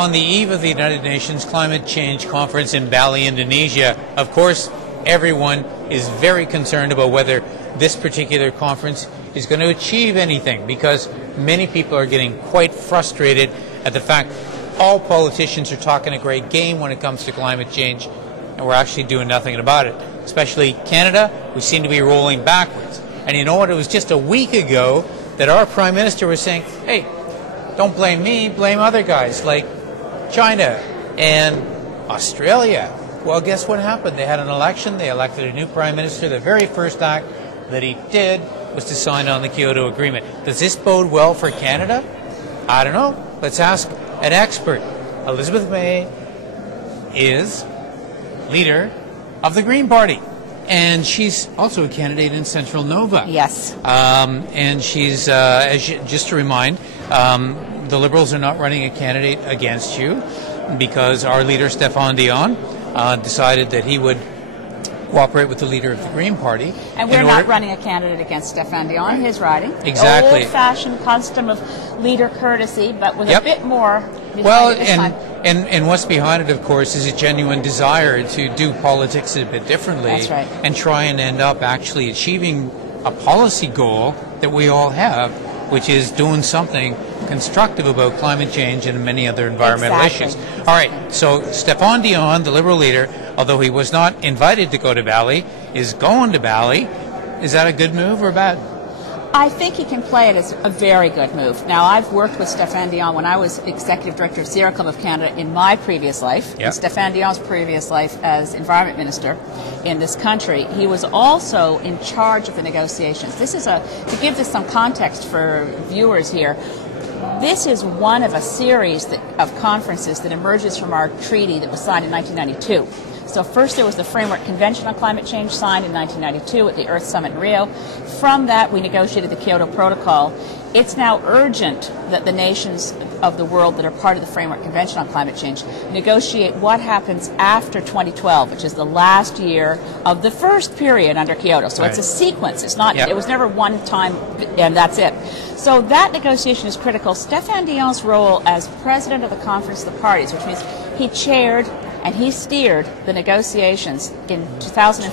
on the eve of the United Nations Climate Change Conference in Bali, Indonesia, of course, everyone is very concerned about whether this particular conference is going to achieve anything, because many people are getting quite frustrated at the fact all politicians are talking a great game when it comes to climate change, and we're actually doing nothing about it. Especially Canada, we seem to be rolling backwards. And you know what? It was just a week ago that our Prime Minister was saying, hey, don't blame me, blame other guys like China and Australia. Well, guess what happened? They had an election, they elected a new Prime Minister. The very first act that he did was to sign on the Kyoto Agreement. Does this bode well for Canada? I don't know. Let's ask an expert. Elizabeth May is leader of the Green Party, and she's also a candidate in Central Nova. Yes. And she's, just to remind, the Liberals are not running a candidate against you because our leader, Stephane Dion, decided that he would cooperate with the leader of the Green Party. And we're not running a candidate against Stephane Dion, his riding. Exactly. Old-fashioned custom of leader courtesy, but with a bit more. Well, and what's behind it, of course, is a genuine desire to do politics a bit differently. That's right. And try and end up actually achieving a policy goal that we all have, which is doing something constructive about climate change and many other environmental issues. All right, so Stephane Dion, the Liberal leader, although he was not invited to go to Bali, is going to Bali. Is that a good move or bad? I think he can play it as a very good move. Now, I've worked with Stephane Dion when I was Executive Director of Sierra Club of Canada in my previous life, and Stephane Dion's previous life as Environment Minister in this country. He was also in charge of the negotiations. This is to give this some context for viewers here, this is one of a series of conferences that emerges from our treaty that was signed in 1992. So first there was the Framework Convention on Climate Change signed in 1992 at the Earth Summit in Rio. From that we negotiated the Kyoto Protocol. It's now urgent that the nations of the world that are part of the Framework Convention on Climate Change negotiate what happens after 2012, which is the last year of the first period under Kyoto. So it's a sequence. It's not. It was never one time and that's it. So that negotiation is critical. Stephane Dion's role as president of the Conference of the Parties, which means he chaired and he steered the negotiations in 2005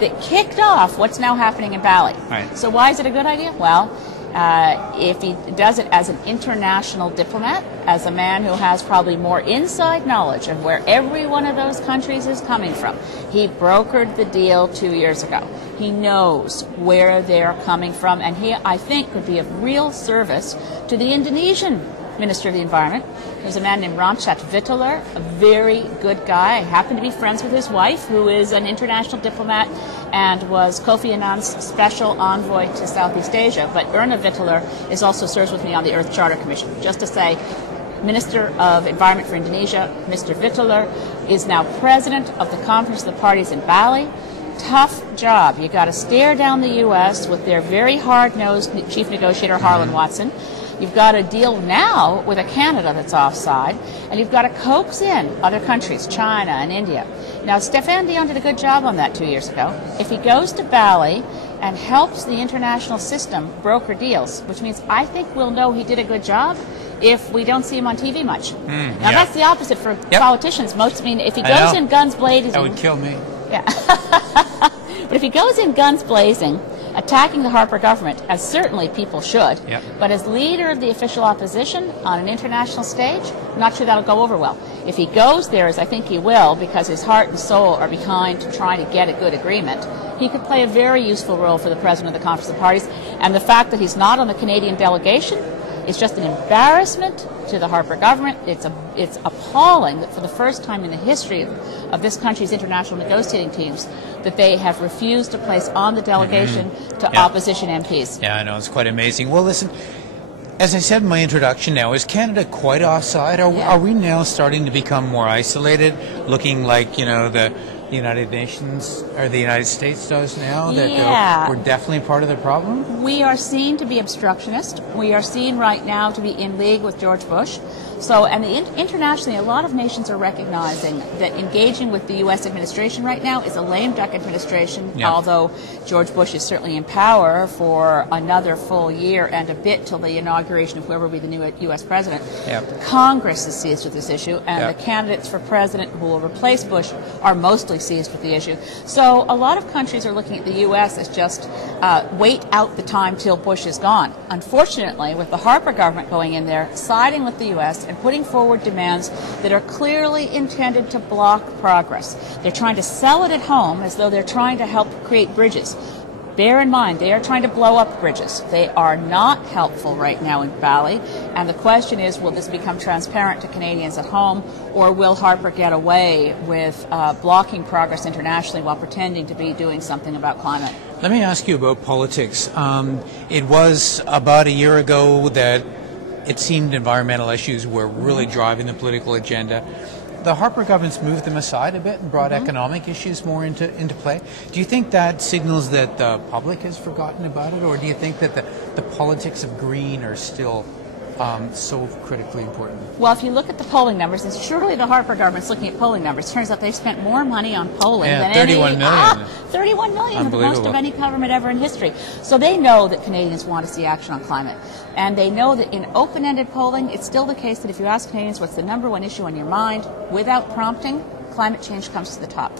that kicked off what's now happening in Bali. So why is it a good idea? Well, if he does it as an international diplomat, as a man who has probably more inside knowledge of where every one of those countries is coming from. He brokered the deal 2 years ago. He knows where they're coming from, and he, I think, could be of real service to the Indonesian Minister of the Environment. There's a man named Ramchat Vitteler, a very good guy. I happen to be friends with his wife, who is an international diplomat and was Kofi Annan's special envoy to Southeast Asia. But Erna Vitteler also serves with me on the Earth Charter Commission. Just to say, Minister of Environment for Indonesia, Mr. Vitteler, is now president of the Conference of the Parties in Bali. Tough job. You got to stare down the U.S. with their very hard-nosed chief negotiator, Harlan Watson. You've got to deal now with a Canada that's offside, and you've got to coax in other countries, China and India. Now, Stephane Dion did a good job on that 2 years ago. If he goes to Bali and helps the international system broker deals, which means I think we'll know he did a good job if we don't see him on TV much. Now, that's the opposite for politicians. If he goes in guns blazing... That would kill me. Yeah. But if he goes in guns blazing, attacking the Harper government, as certainly people should, but as leader of the official opposition on an international stage, I'm not sure that'll go over well. If he goes there, as I think he will, because his heart and soul are behind trying to get a good agreement, he could play a very useful role for the president of the Conference of Parties. And the fact that he's not on the Canadian delegation is just an embarrassment to the Harper government. It's appalling that for the first time in the history of this country's international negotiating teams that they have refused to place on the delegation to opposition MPs. Yeah, I know. It's quite amazing. Well, listen, as I said in my introduction now, is Canada quite offside? Are we now starting to become more isolated, looking like, you know, the United Nations or the United States does now, that we're definitely part of the problem? We are seen to be obstructionist. We are seen right now to be in league with George Bush. So, and internationally, a lot of nations are recognizing that engaging with the U.S. administration right now is a lame duck administration, although George Bush is certainly in power for another full year and a bit till the inauguration of whoever will be the new U.S. president. Congress is seized with this issue, and the candidates for president who will replace Bush are mostly seized with the issue. So a lot of countries are looking at the U.S. as just wait out the time till Bush is gone. Unfortunately, with the Harper government going in there, siding with the U.S. and putting forward demands that are clearly intended to block progress. They're trying to sell it at home as though they're trying to help create bridges. Bear in mind, they are trying to blow up bridges. They are not helpful right now in Bali, and the question is, will this become transparent to Canadians at home, or will Harper get away with blocking progress internationally while pretending to be doing something about climate? Let me ask you about politics. It was about a year ago that it seemed environmental issues were really driving the political agenda. The Harper government's moved them aside a bit and brought economic issues more into play. Do you think that signals that the public has forgotten about it, or do you think that the politics of green are still so critically important? Well, if you look at the polling numbers, and surely the Harper government's looking at polling numbers, turns out they've spent more money on polling than 31 million. 31 million, the most of any government ever in history. So they know that Canadians want to see action on climate. And they know that in open-ended polling, it's still the case that if you ask Canadians what's the #1 issue on your mind, without prompting, climate change comes to the top.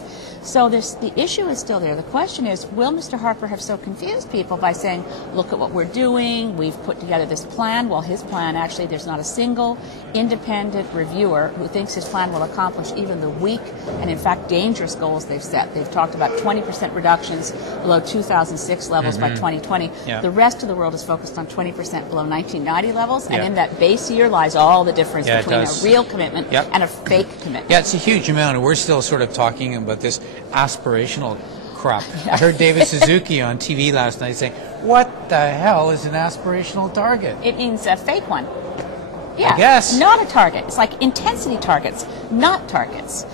So the issue is still there. The question is, will Mr. Harper have so confused people by saying, look at what we're doing, we've put together this plan? Well, his plan, actually, there's not a single independent reviewer who thinks his plan will accomplish even the weak and, in fact, dangerous goals they've set. They've talked about 20% reductions below 2006 levels by 2020. The rest of the world is focused on 20% below 1990 levels, and in that base year lies all the difference between a real commitment and a fake commitment. Yeah, it's a huge amount, and we're still sort of talking about this aspirational crap. I heard David Suzuki on TV last night saying, what the hell is an aspirational target? It means a fake one. Yeah, I guess. Not a target. It's like intensity targets, not targets.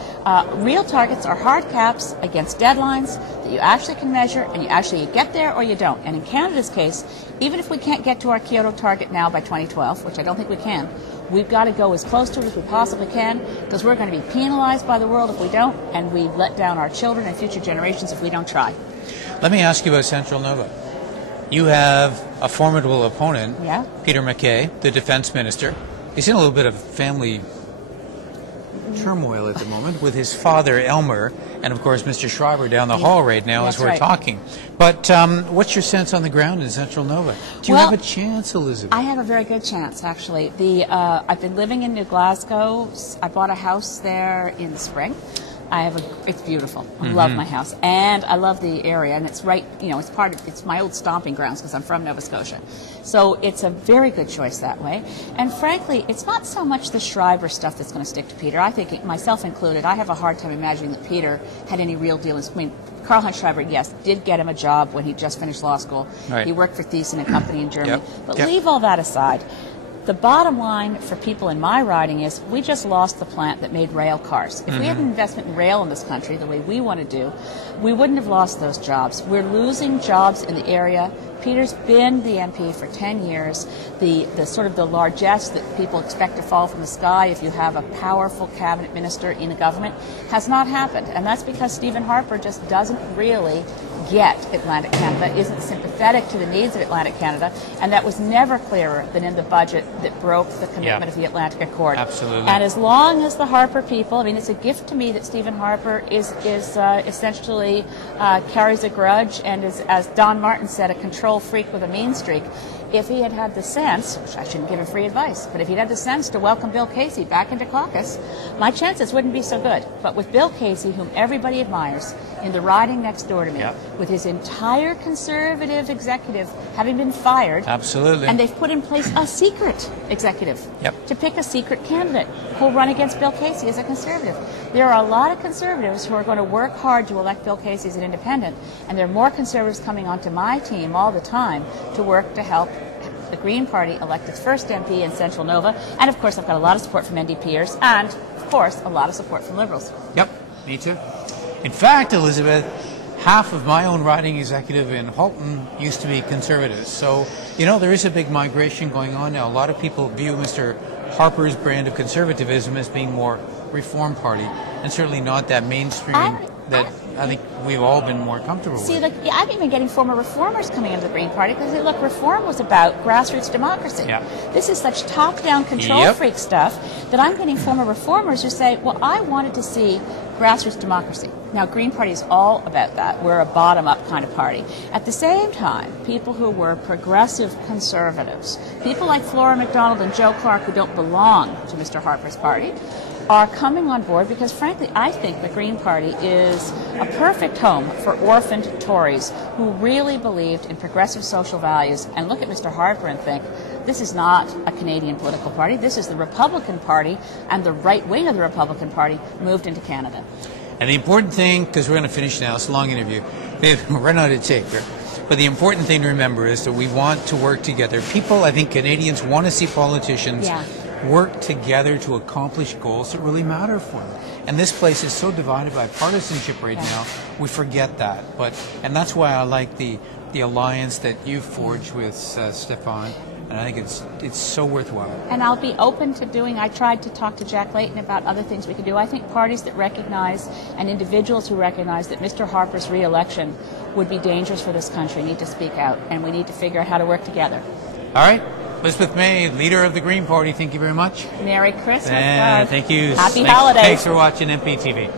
Real targets are hard caps against deadlines that you actually can measure, and you actually get there or you don't. And in Canada's case, even if we can't get to our Kyoto target now by 2012, which I don't think we can, we've got to go as close to it as we possibly can, because we're going to be penalized by the world if we don't, and we let down our children and future generations if we don't try. Let me ask you about Central Nova. You have a formidable opponent, Peter MacKay, the defense minister. He's in a little bit of family turmoil at the moment with his father, Elmer, and of course Mr. Schreiber down the hall right now as we're talking. But what's your sense on the ground in Central Nova? Do you have a chance, Elizabeth? I have a very good chance, actually. I've been living in New Glasgow. I bought a house there in the spring. It's beautiful. I love my house, and I love the area, and it's right, it's my old stomping grounds because I'm from Nova Scotia. So it's a very good choice that way. And frankly, it's not so much the Schreiber stuff that's going to stick to Peter. I think, myself included, I have a hard time imagining that Peter had any real dealings. I mean, Karl-Heinz Schreiber, yes, did get him a job when he just finished law school. He worked for Thyssen and Company in Germany. But leave all that aside. The bottom line for people in my riding is we just lost the plant that made rail cars. If we had an investment in rail in this country the way we want to do, we wouldn't have lost those jobs. We're losing jobs in the area. Peter's been the MP for 10 years. The sort of the largesse that people expect to fall from the sky if you have a powerful cabinet minister in a government has not happened. And that's because Stephen Harper just doesn't really get Atlantic Canada, isn't sympathetic to the needs of Atlantic Canada, and that was never clearer than in the budget that broke the commitment of the Atlantic Accord. Absolutely. And as long as the Harper people, I mean, it's a gift to me that Stephen Harper is essentially carries a grudge and is, as Don Martin said, a control freak with a mean streak. If he had had the sense, which I shouldn't give him free advice, but if he'd had the sense to welcome Bill Casey back into caucus, my chances wouldn't be so good. But with Bill Casey, whom everybody admires, in the riding next door to me, with his entire Conservative executive having been fired, and they've put in place a secret executive to pick a secret candidate who'll run against Bill Casey as a Conservative. There are a lot of Conservatives who are going to work hard to elect Bill Casey as an independent, and there are more Conservatives coming onto my team all the time to work to help the Green Party elect its first MP in Central Nova, and of course I've got a lot of support from NDPers, and of course a lot of support from Liberals. Yep, me too. In fact, Elizabeth, half of my own riding executive in Halton used to be Conservatives. So, there is a big migration going on now. A lot of people view Mr. Harper's brand of conservatism as being more Reform Party, and certainly not that mainstream that I think we've all been more comfortable with. See, like, I'm even getting former reformers coming into the Green Party because they look, reform was about grassroots democracy. Yeah. This is such top-down control freak stuff that I'm getting former reformers who say, well, I wanted to see grassroots democracy. Now, Green Party is all about that. We're a bottom-up kind of party. At the same time, people who were progressive conservatives, people like Flora MacDonald and Joe Clark, who don't belong to Mr. Harper's party, are coming on board because, frankly, I think the Green Party is a perfect home for orphaned Tories who really believed in progressive social values and look at Mr. Harper and think, this is not a Canadian political party, this is the Republican Party, and the right wing of the Republican Party moved into Canada. And the important thing, because we're going to finish now, it's a long interview, we've run out of tape here, but the important thing to remember is that we want to work together. People, I think Canadians want to see politicians work together to accomplish goals that really matter for them. And this place is so divided by partisanship right now, we forget that. And that's why I like the alliance that you've forged with Stephane, and I think it's so worthwhile. And I'll be open to doing, I tried to talk to Jack Layton about other things we could do. I think parties that recognize and individuals who recognize that Mr. Harper's re-election would be dangerous for this country need to speak out, and we need to figure out how to work together. All right. Elizabeth May, leader of the Green Party, thank you very much. Merry Christmas. Thank you. Happy holidays. Thanks for watching MPtv.